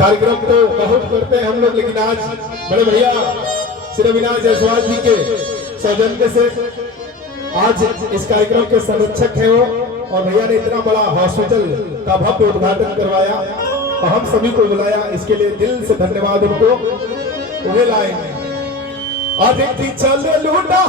कार्यक्रम तो बहुत करते हैं हम लोग, लेकिन आज बड़े भैया श्री अविनाश जायसवाल जी के सौजन्य से आज इस कार्यक्रम के संरक्षक हैं वो, और भैया ने इतना बड़ा हॉस्पिटल का भव्य उद्घाटन करवाया और हम सभी को बुलाया, इसके लिए दिल से धन्यवाद उनको। उन्हें लाएंगे अधिक चल लूटा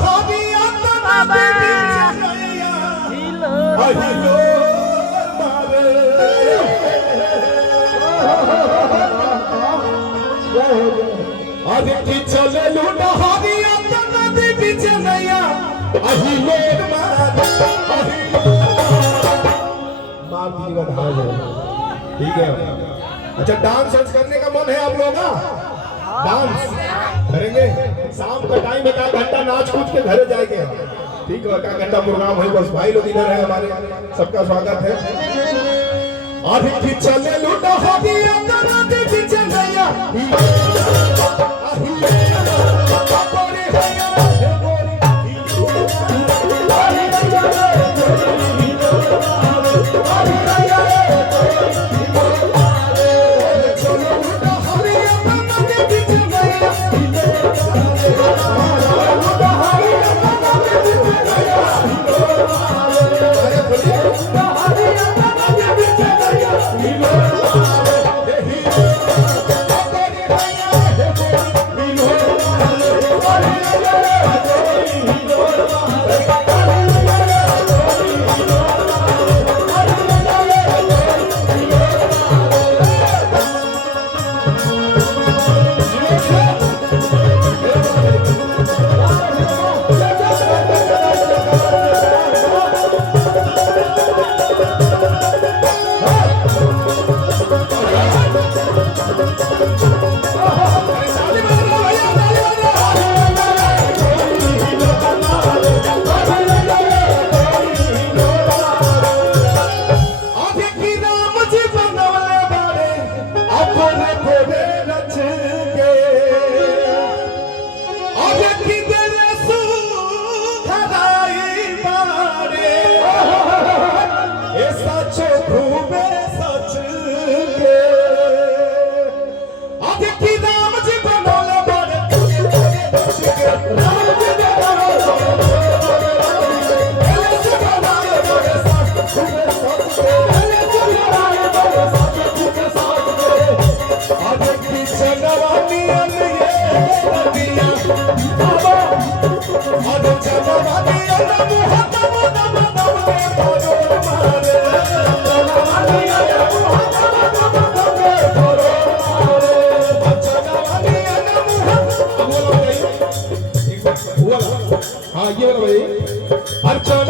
अधिक चल लूटा ठीक है। अच्छा, डांस करने का मन है आप लोगों का? डांस करेंगे? शाम का टाइम है, एक घंटा नाच कूद के घर जाएंगे। ठीक है, एक घंटा प्रोग्राम है, बस भाई लोग इधर है हमारे, सबका स्वागत है। अधिक चले लूटा हाँ ये वाला भाई। अच्छा